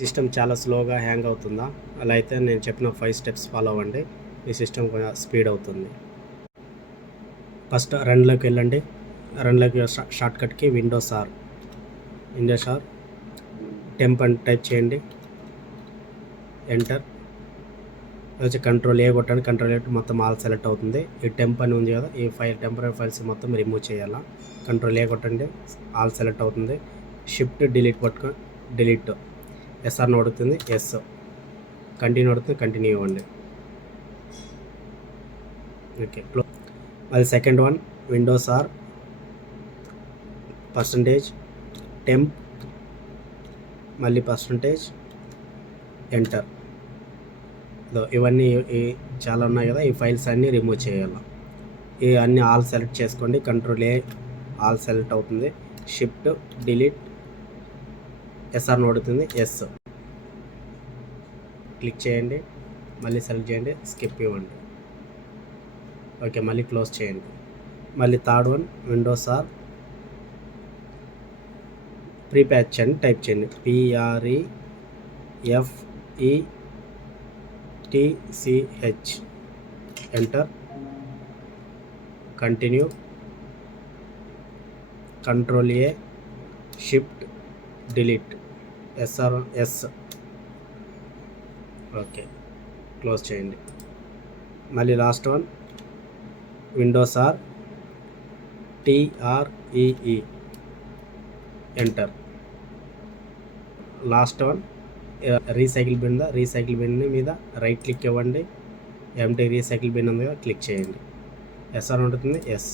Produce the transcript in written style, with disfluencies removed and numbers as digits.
System చాలా స్లోగా hang అవుతుందా? అలా అయితే నేను చెప్పిన 5 స్టెప్స్ ఫాలో అవ్వండి. మీ సిస్టమ్ కొంచెం స్పీడ్ అవుతుంది. ఫస్ట్ రన్లోకి వెళ్ళండి. రన్లోకి షార్ట్కట్కి విండోస్ ఆర్ టెంప్ అని టైప్ చేయండి. ఎంటర్ వచ్చి కంట్రోల్ ఏ కొట్టండి. కంట్రోల్ ఏ మొత్తం ఆల్ సెలెక్ట్ అవుతుంది. ఈ టెంప్ అని ఉంది కదా, ఈ టెంపరీ ఫైల్స్ మొత్తం రిమూవ్ చేయాలా. కంట్రోల్ ఏ కొట్టండి, ఆల్ సెలెక్ట్ అవుతుంది. షిఫ్ట్ డిలీట్ పట్టుకో, డిలీట్ ఎస్ఆర్ అడుగుతుంది, ఎస్. కంటిన్యూ అడుగుతుంది, కంటిన్యూ ఇవ్వండి. ఓకే, మళ్ళీ second one windows R percentage temp మళ్ళీ పర్సంటేజ్ ఎంటర్. ఇవన్నీ చాలా ఉన్నాయి కదా, ఈ ఫైల్స్ అన్నీ రిమూవ్ చేయాలి. ఈ అన్నీ ఆల్ సెలెక్ట్ చేసుకోండి. కంట్రోల్ ఏ ఆల్ సెలెక్ట్ అవుతుంది. షిఫ్ట్ డిలీట్ ఎస్ఆర్ అడుగుతుంది, ఎస్. క్లిక్ చేయండి, మళ్ళీ సెలెక్ట్ చేయండి, స్కిప్ ఇవ్వండి. ఓకే, మళ్ళీ క్లోజ్ చేయండి. మళ్ళీ third one windows R prefetch అని టైప్ చేయండి. PREFETCH enter. Continue. Control A shift delete ఎస్ఆర్ ఎస్. ఓకే, క్లోజ్ చేయండి. మళ్ళీ last one windows R TREE enter. Last one recycle bin. Recycle bin మీద రైట్ క్లిక్ ఇవ్వండి. Empty recycle bin ఉంది కదా, click చేయండి. ఎస్ఆర్ ఉంటుంది, ఎస్.